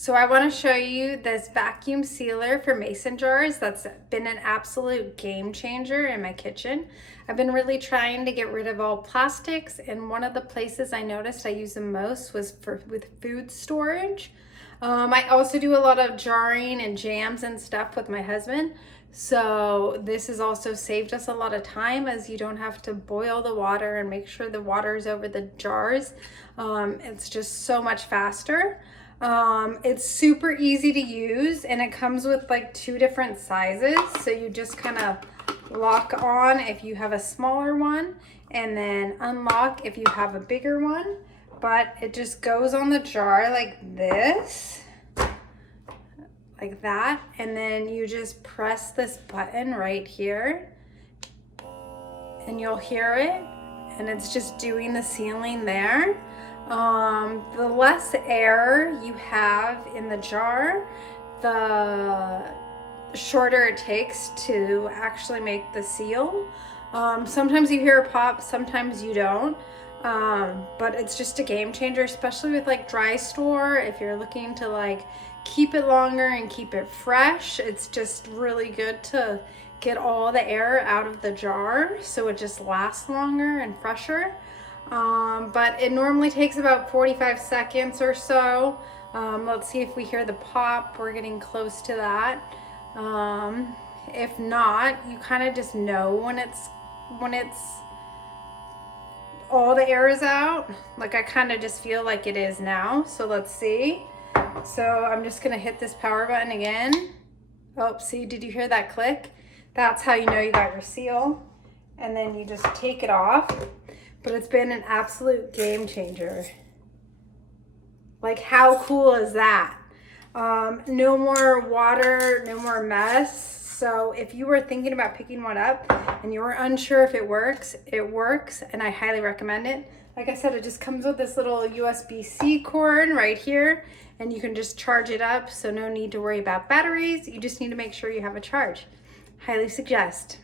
So I want to show you this vacuum sealer for mason jars that's been an absolute game changer in my kitchen. I've been really trying to get rid of all plastics, and one of the places I noticed I use them most was with food storage. I also do a lot of jarring and jams and stuff with my husband. So this has also saved us a lot of time, as you don't have to boil the water and make sure the water is over the jars. It's just so much faster. It's super easy to use, and it comes with like 2 different sizes. So you just kind of lock on if you have a smaller one, and then unlock if you have a bigger one. But it just goes on the jar like this, like that, and then you just press this button right here and you'll hear it, and it's just doing the sealing there. The less air you have in the jar, the shorter it takes to actually make the seal. Sometimes you hear a pop, sometimes you don't. But it's just a game changer, especially with like dry store. If you're looking to like keep it longer and keep it fresh, it's just really good to get all the air out of the jar so it just lasts longer and fresher. But it normally takes about 45 seconds or so. Let's see if we hear the pop. We're getting close to that. If not, you kind of just know when it's all the air is out. Like I kind of just feel like it is now. So let's see. So I'm just gonna hit this power button again. Oh, see, did you hear that click? That's how you know you got your seal. And then you just take it off. But it's been an absolute game changer. Like, how cool is that? No more water, no more mess. So if you were thinking about picking one up and you were unsure if it works, and I highly recommend it. Like I said, it just comes with this little USB-C cord right here, and you can just charge it up, so no need to worry about batteries. You just need to make sure you have a charge. Highly suggest.